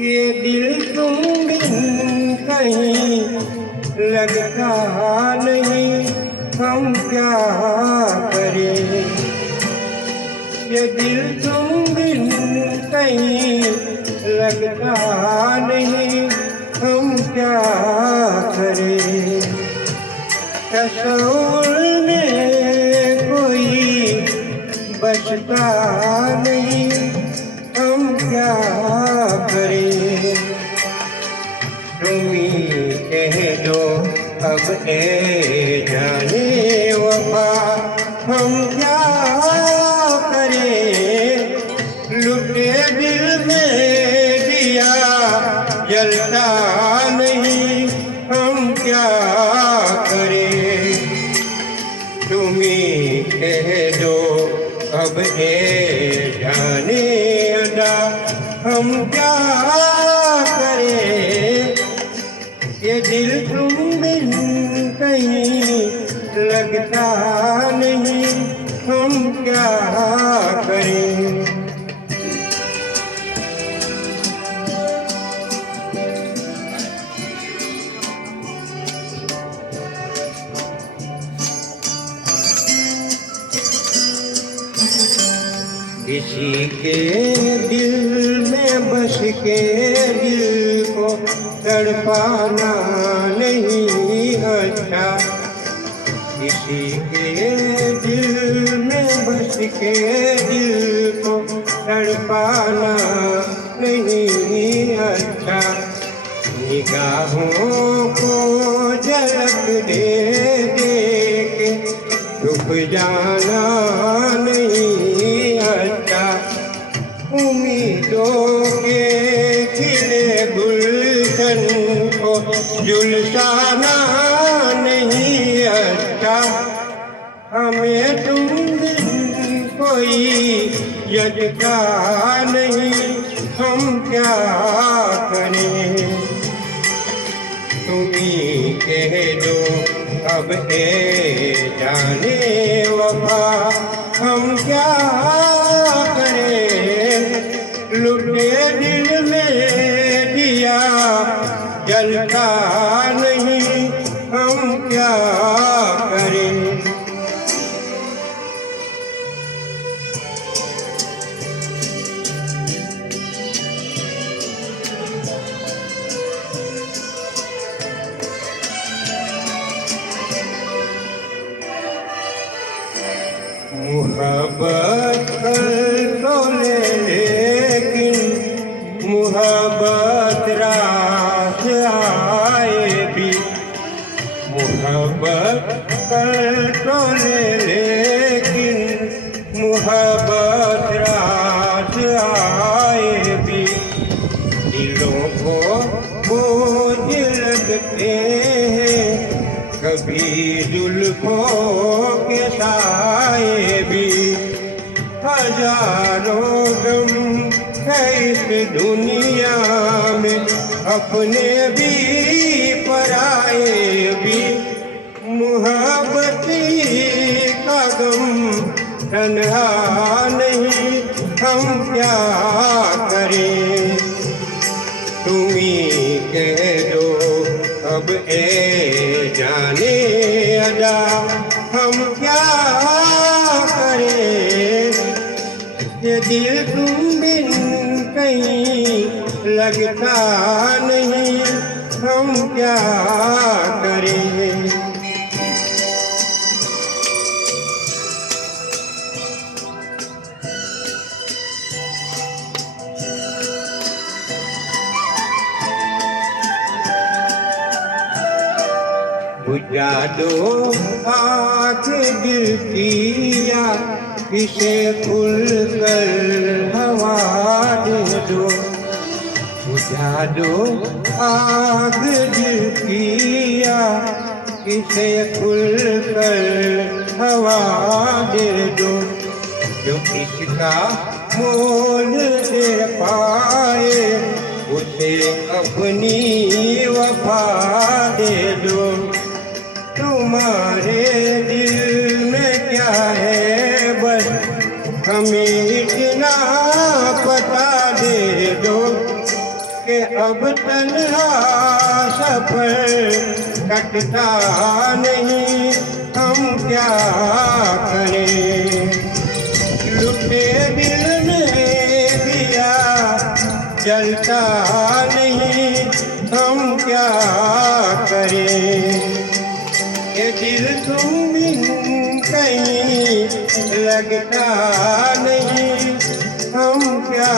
ये दिल तुम बिन कहीं लगता नहीं, हम क्या करें। ये दिल तुम बिन कहीं लगता नहीं, हम क्या करें। तस्वीर में कोई बचता नहीं, हम क्या करें। तुम ही कह दो अब ए जाने वफा, हम क्या करें। लुटे दिल में दिया जलता नहीं, हम क्या करें। तुम ही कह दो अब ए जाने अदा, हम क्या करें। ये दिल तुम बिन कहीं लगता नहीं, हम क्या करें। किसी के दिल में बस के दिल को तड़पाना नहीं अच्छा। किसी के दिल में बस के दिल को तड़पाना नहीं अच्छा। निगाहों को झलक दे दे के रुक जाना नहीं अच्छा। उम्मीदों के खिले गुलशन को झुलसाना नहीं अच्छा। हमें तुम बिन कोई जगता नहीं, हम क्या करें। तुम ही कह दो अब ए जाने वफा, हम क्या करें। लुटे दिल में दिया जलता नहीं, हम क्या करें। मुहब्बत कर तो ले लेकिन मुहब्बत रास आए भी। मुहब्बत कर तो ले लेकिन मुहब्बत रास आए भी। दिलों को बोझ लगते हैं कभी जुल्फों के साए भी। हजारों गम है इस दुनिया में, अपने भी पराए भी। मुहब्बती का गम तन्हा नहीं, हम क्या करें। तुम ही कह दो अब ए जाने अदा, हम क्या करें। ये दिल तुम बिन कहीं लगता नहीं, हम क्या करें। बुझा दो आँख दिल किया, इसे खुल कर हवा दे दो। बुझा दो आँख दिल किया, इसे खुल कर हवा दे दो। जो इसका मोल दे पाए उसे अपनी वफा दे दो। तुम्हारे दिल में क्या है बस हमें इतना पता दे दो कि अब तन्हा सफर कटता नहीं, हम क्या करें। लुटे दिल में दिया जलता नहीं, हम क्या करें। ये दिल तुम बिन कहीं लगता नहीं, हम क्या